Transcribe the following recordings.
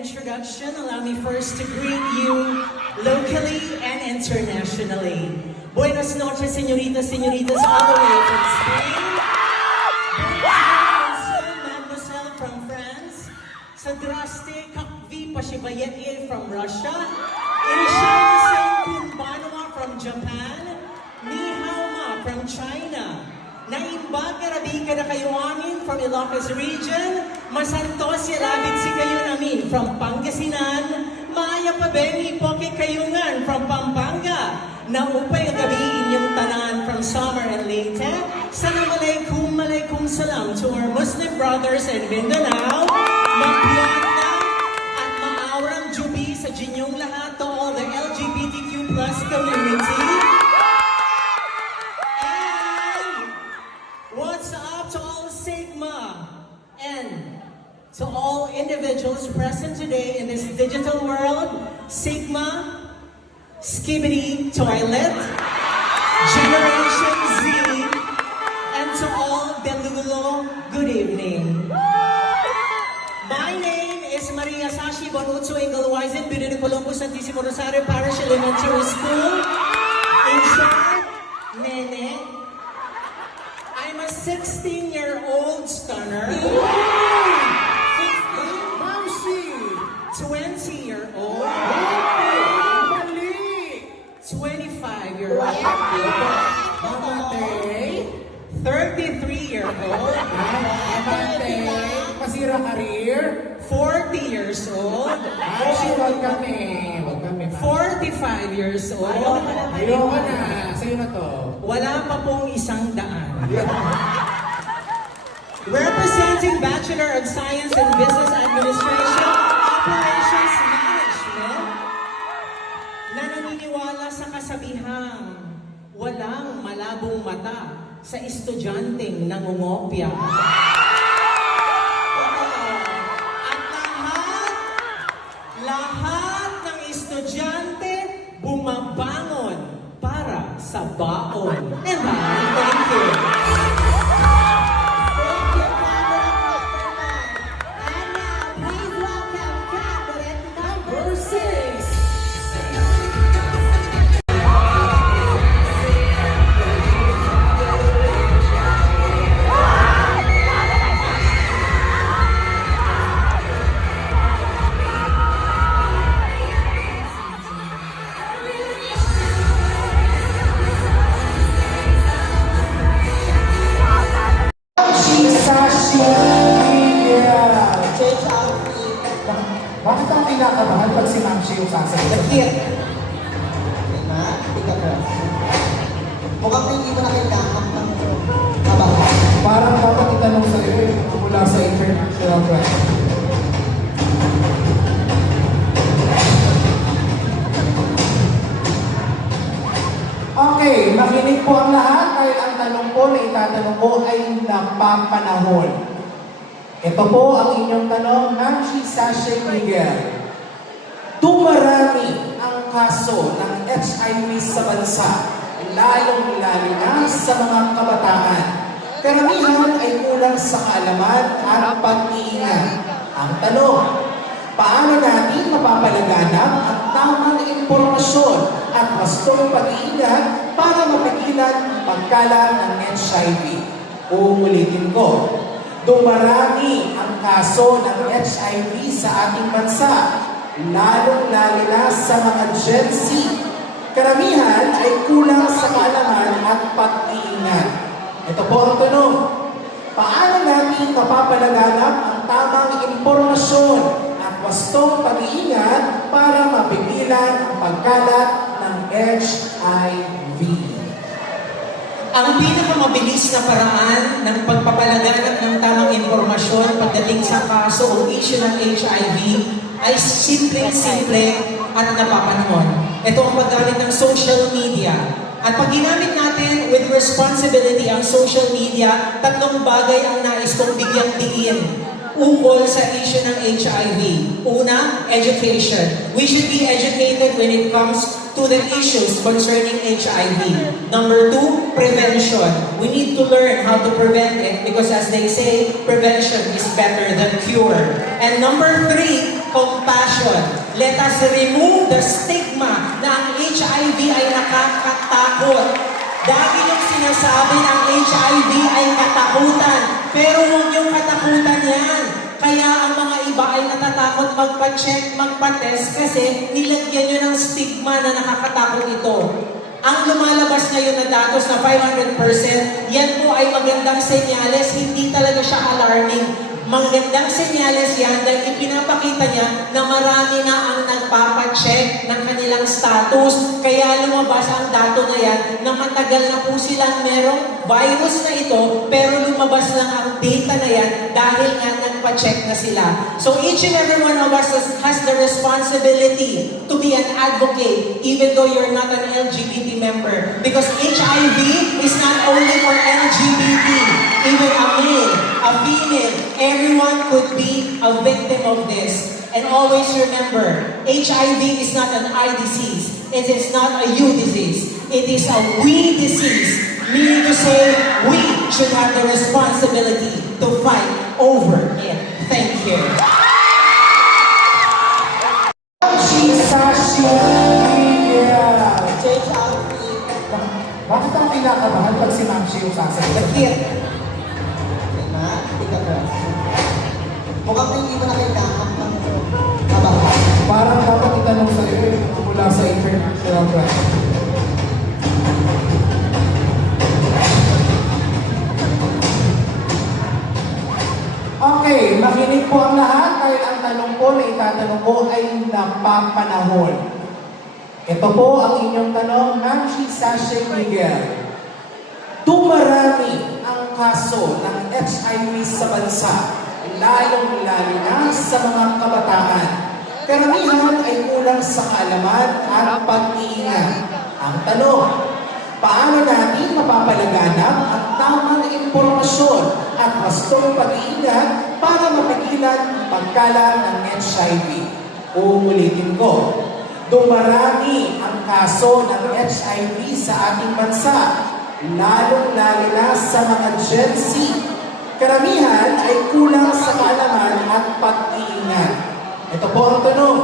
introduction, allow me first to greet you locally and internationally. Buenas noches, señoritas, señoritas, all the way from Spain. Bonjour, mademoiselle from France. Sadraste, kakvi pashibayet from Russia. Irishamasen kunbanwa from Japan. Ni hao ma from China. Naimbag karabi ka na kayo amin from Ilocos region. Masantos yalabit si kayo namin from Pangasinan. Maya pabengi poke kayungan from Pampanga. Naupay gabi inyong tanan from Samar and Leyte. Malaikum salam to our Muslim brothers in Mindanao. Magpiyanda at maawrang jubi sa jinyong lahat to all the LGBTQ+ community. What's up to all Sigma and to all individuals present today in this digital world? Sigma, Skibidi Toilet, Generation Z, and to all Delulo, good evening. My name is Maria Sashi Bonutsu Engelweisen, Bidin Colombo Santissimo Rosario Parish Elementary School. In short, Nene. I'm a 16-year-old stunner. 20-year-old. 25-year-old. 33-year-old. Pasira career. 40 years old. Wag kami. 45 years old. Ayoko na. Sa'yo na to. Wala pa pong 100. Representing Bachelor of Science in Business Administration, Operations Management, na naniniwala sa kasabihang walang malabong mata sa estudyanteng nangungopya. At lahat ng estudyante bumabangon para sa baon. And thank you. Bakit ang kinakabahan pag si Ma'am Shea yung sasagot? Bakit? Diba? Tika ko. Mukhang hindi mo na kailangan ng kabahan. Parang dapat itanong sa iyo mula sa international track. Okay, makinig po ang lahat dahil ang tanong po na itatanong ko ay napapanahon. Ito po ang inyong tanong, Ma'am Sasha Miguel. Dumarami ang kaso ng HIV sa bansa, lalong-lalo na sa mga kabataan. Karamihan ay kulang sa kaalaman at pag-iingat. Ang tanong, paano natin mapapalaganap ang tamang impormasyon at wastong pag-iingat para mapigilan ang pagkalat ng HIV? Uulitin ko. Dumarami ang kaso ng HIV sa ating bansa, lalong-lalo na sa mga Gen Z. Karamihan ay kulang sa kaalaman at pag-iingat. Ito po ang tanong, paano natin mapapalaganap ang tamang impormasyon at wastong pag-iingat para mapigilan ang pagkalat ng HIV? Ang pinakamabilis na paraan ng pagpapalaganap ng tamang impormasyon pagdating sa kaso o issue ng HIV ay simple at napapanahon. Ito ang paggamit ng social media. At pag ginamit natin with responsibility ang social media, tatlong bagay ang nais kong bigyang diin ukol sa issue ng HIV. Una, education. We should be educated when it comes to the issues concerning HIV. Number two, prevention. We need to learn how to prevent it because as they say, prevention is better than cure. And number three, compassion. Let us remove the stigma na ang HIV ay nakakatakot. Dahil yung sinasabi ng HIV ay katakutan, pero huwag yung katakutan yan. Kaya ang mga iba ay natatakot magpa-check, magpa-test kasi nilagyan nyo ng stigma na nakakatakot ito. Ang lumalabas ngayon na datos na 500%, yan po ay magandang senyales, hindi talaga siya alarming. Magandang senyales yan dahil ipinapakita niya na marami na ang nagpapacheck ng kanilang status. Kaya lumabas ang dato na yan na matagal na po silang merong virus na ito pero lumabas lang ang data na yan dahil nga nagpacheck na sila. So each and every one of us has the responsibility to be an advocate even though you're not an LGBT member. Because HIV is not only for LGBT, even a male, a female, everyone could be a victim of this. And always remember, HIV is not an I disease. It is not a you disease. It is a we disease. Meaning to say, we should have the responsibility to fight over it. Thank you. Change outfit. Bakit ang kinakabahan pag si Ma'am Shio sasagot? Bakit? Ma, tika crush. Mukhang hindi mo na kailangan ng kabahan. Parang dapat itanong sa iyo mula sa international brand. Okay, makinig po ang lahat dahil ang tanong po na itatanong ko ay napapanahon. Ito po ang inyong tanong, Ma'am Sasha Miguel. Dumarami ang kaso ng HIV sa bansa, lalong-lalo na sa mga kabataan. Karamihan ay kulang sa kaalaman at pag-iingat. Ang tanong, paano natin mapapalaganap ang tamang impormasyon at wastong pag-iingat para mapigilan ang pagkalat ng HIV? Uulitin ko, dumarami ang kaso ng HIV sa ating bansa, lalong-lalo na sa mga Gen Z. Karamihan ay kulang sa kaalaman at pag-iingat. Ito po ang tanong,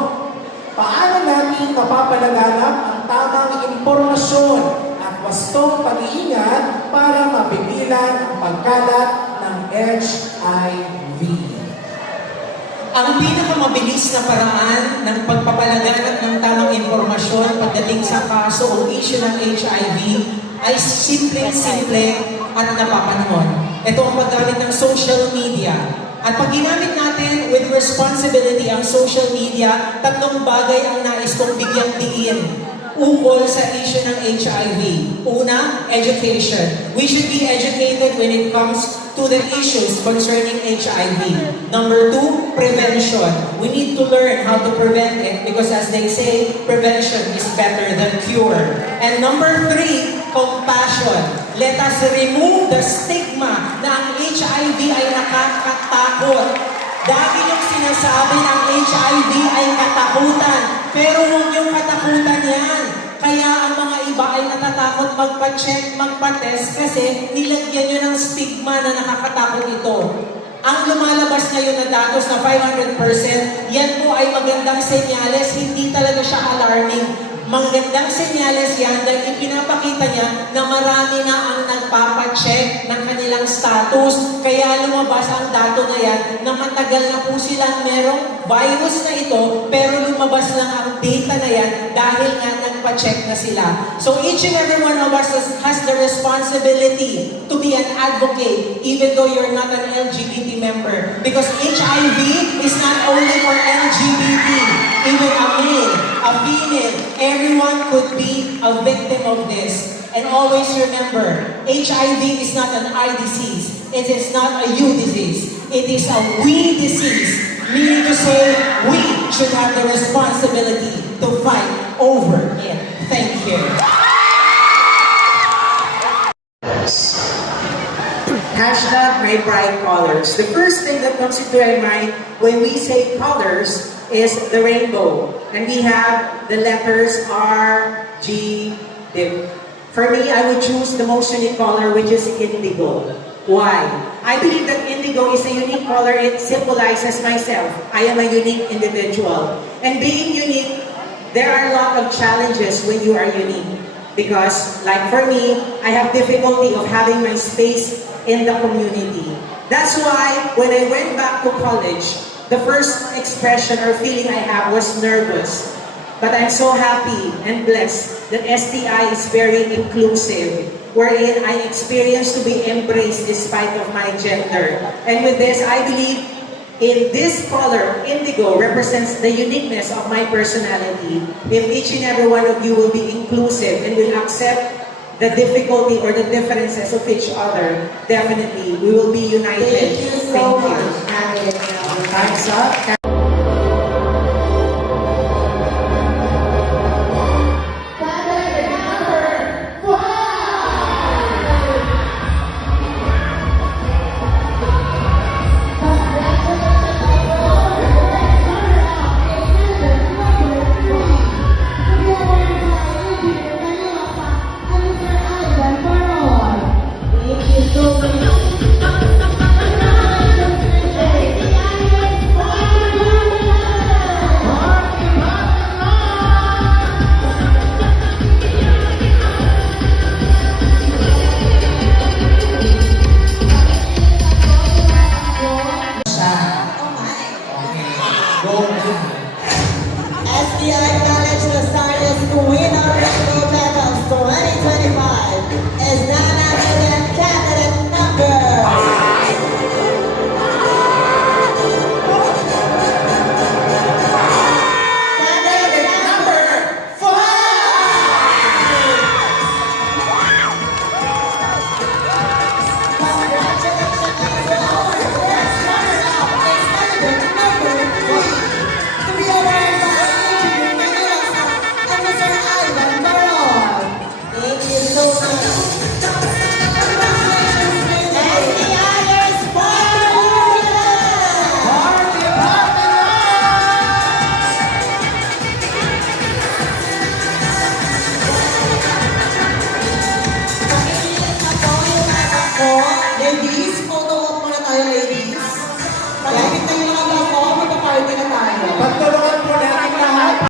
paano natin mapapalaganap ang tamang impormasyon at wastong pag-iingat para mapigilan ang pagkalat ng HIV? Ang pinakamabilis na paraan ng pagpapalaganap ng tamang impormasyon pagdating sa kaso o issue ng HIV ay simple-simple at napapanahon. Ito ang paggamit ng social media. At pag ginamit natin with responsibility ang social media, tatlong bagay ang nais kong bigyang diin ukol sa issue ng HIV. Una, education. We should be educated when it comes to the issues concerning HIV. Number two, prevention. We need to learn how to prevent it because as they say, prevention is better than cure. And number three, compassion. Let us remove the stigma na ang HIV ay nakakatakot. Dahil yung sinasabi ng HIV ay katakutan, pero huwag yung katakutan yan. Kaya ang mga iba ay natatakot magpa-check, magpa-test kasi nilagyan nyo ng stigma na nakakatakot ito. Ang lumalabas ngayon na datos na 500%, yan po ay magandang senyales, hindi talaga siya alarming. Magandang senyales yan dahil ipinapakita niya na marami na ang nagpapacheck ng kanilang status. Kaya lumabas ang dato na yan na matagal na po silang merong virus na ito pero lumabas lang ang data na yan dahil nga nagpacheck na sila. So each and every one of us has the responsibility to be an advocate even though you're not an LGBT member. Because HIV is not only for LGBT, even a male, a female, everyone could be a victim of this. And always remember, HIV is not an I disease. It is not a you disease. It is a we disease. Meaning to say, we should have the responsibility to fight over it. Thank you. Hashtag my pride colors. The first thing that comes into my mind when we say colors is the rainbow. And we have the letters R, G, D. For me, I would choose the most unique color, which is indigo. Why? I believe that indigo indigo is a unique color. It symbolizes myself. I am a unique individual. And being unique, there are a lot of challenges when you are unique. Because, like for me, I have difficulty of having my space in the community. That's why, when I went back to college, the first expression or feeling I have was nervous. But I'm so happy and blessed that STI is very inclusive, wherein I experience to be embraced despite of my gender. And with this, I believe in this color, indigo, represents the uniqueness of my personality. If each and every one of you will be inclusive and will accept the difficulty or the differences of each other, definitely we will be united. Thank you so much, Annie and Time's up.